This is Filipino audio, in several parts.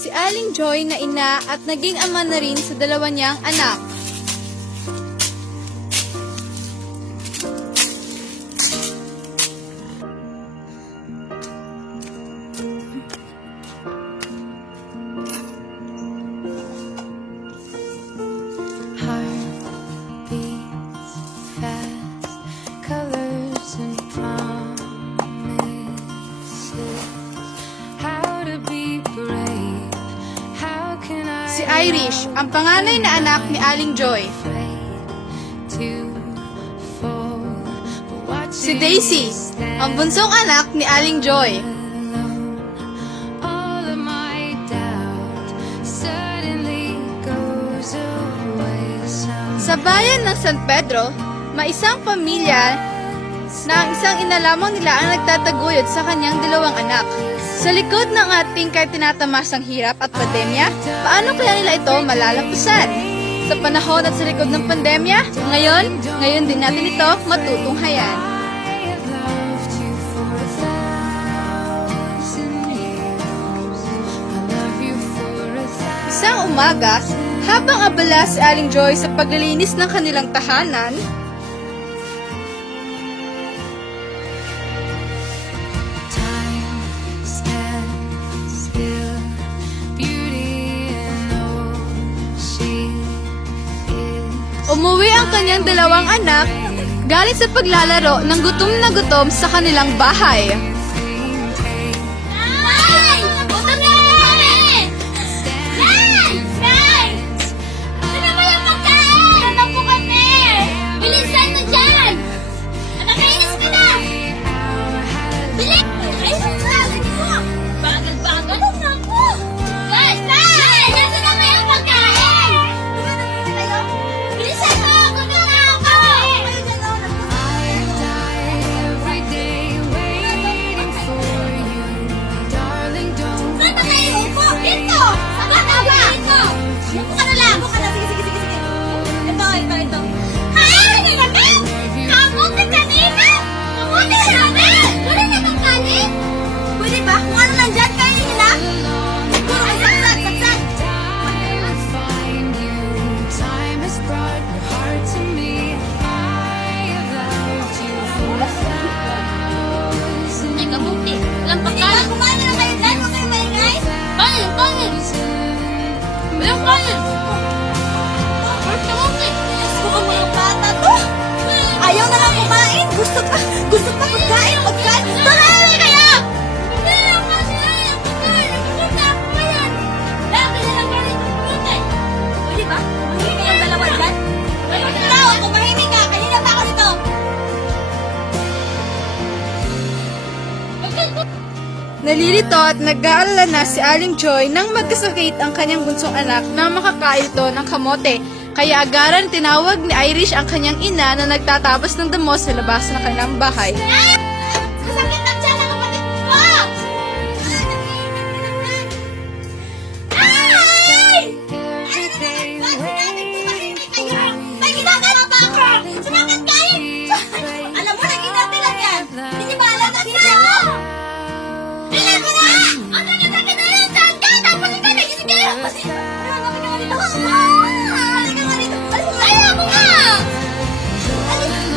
Si Aling Joy na ina at naging ama na rin sa dalawa niyang anak. Si Irish, ang panganay na anak ni Aling Joy. Si Daisy, ang bunsong anak ni Aling Joy. Sa bayan ng San Pedro, may isang pamilya na ang isang ina lamang nila ang nagtataguyod sa kanyang dalawang anak. Sa likod ng ating tinatamasang hirap at pandemya, paano kaya nila ito malalampasan? Sa panahon at sa likod ng pandemya, ngayon din natin ito matutunghayan. Isang umaga, habang abala si Aling Joy sa paglilinis ng kanilang tahanan, umuwi ang kanyang dalawang anak galing sa paglalaro ng gutom na gutom sa kanilang bahay. Nay! Gutom na kami! Nay! Nay! Ano ba yung pagkain? Ano po kami? Bilisan mo dyan! Nakakainis ka na! Bilis! Ay, sasabi mo! Bagal-bagal na ako! Nay! Nay! Nasaan na yung pagkain? Bilisan mo! Gutom na ako! Saan ba kayo upo? Dito! Sa bata ba? Dito! Upo ka na lang! Upo ka na! Sige. Ito. Ay! Ano naman? Kamuti kanina! Kamuti namin! Wala na bang kanin? Pwede ba? Kung ano nandyan, kainin nila? Puro ay saksat! Ay, kamuti! Walang pagkain! Kumain na lang kayo dyan! Huwag kayong maingay! Kanin! Walang kanin! Where's kamuti? Gusto mo yung bata to? Ayaw na lang kumain! Gusto pa pagkain! Tumawin kayo! Hindi lang kasi yung pagkain! Nagpupunta ako ngayon! Lagi na lang kanin kamuti! Pwede ba? Mahimik ang dalawa dyan? Ikaw! Kumahimik ka! Kanina pa ako dito! Nalilito at nag-aalala na si Aling Joy nang magkasakit ang kanyang bunsong anak na makakain ito ng kamote. Kaya agaran tinawag ni Irish ang kanyang ina na nagtatabas ng damo sa labas ng kanilang bahay. Kasakit ang tiyan ng kapatid ko! Ay! May ginagawa pa ako! Sumakit kayo! Alam mo, naging dati lang yan! Hindi ba alam na sa'yo? Bilan mo na! Ang sakit na yan! Saan ka? Tapos ikaw nagising kayo! Halika nga dito! Halika nga dito! Ayaw ko nga!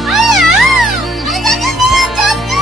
Ayaw! Ay, sakit na yan! Saan ka?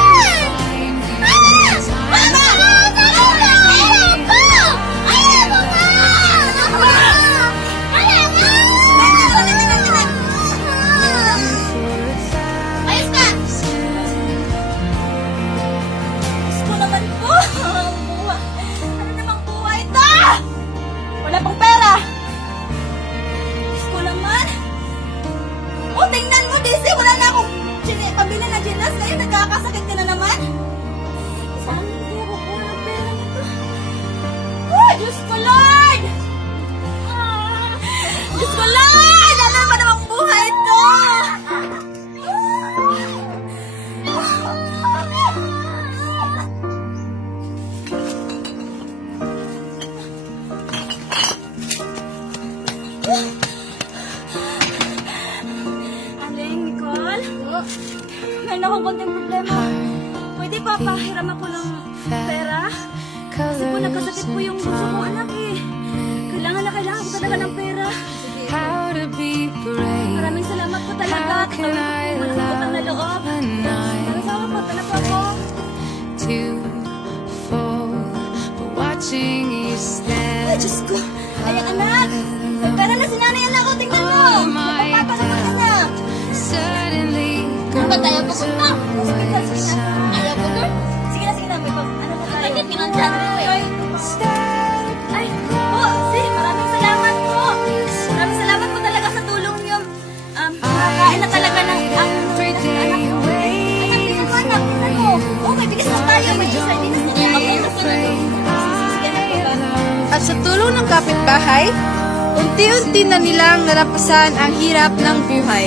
nagkasakit po yung bunso ko, anak eh. Kailangan ko talaga ng pera. How to be brave. Maraming salamat po talaga. How can I Utang na love loob. a night Maraming salamat po talaga po. to fall, but watching you Ay, stand. Diyos ko. Ay, anak. May pera na si nanay, anak ko. Tingnan mo. Napapapagod ka na. Suddenly, Saan ba tayo pupunta? Hospital, sige na. Ayaw ko doon. Sige na, ano na tayo? Bakit pinuntahan mo eh? Ay, po, maraming salamat po. Maraming salamat po talaga sa tulong niyo. Makakain na talaga ng every day waits for anak mo. Oh, may bigas na tayo. May isa din na Sige, afraid I love. At sa tulong ng kapitbahay, unti-unti na nilang nalampasan ang hirap ng buhay.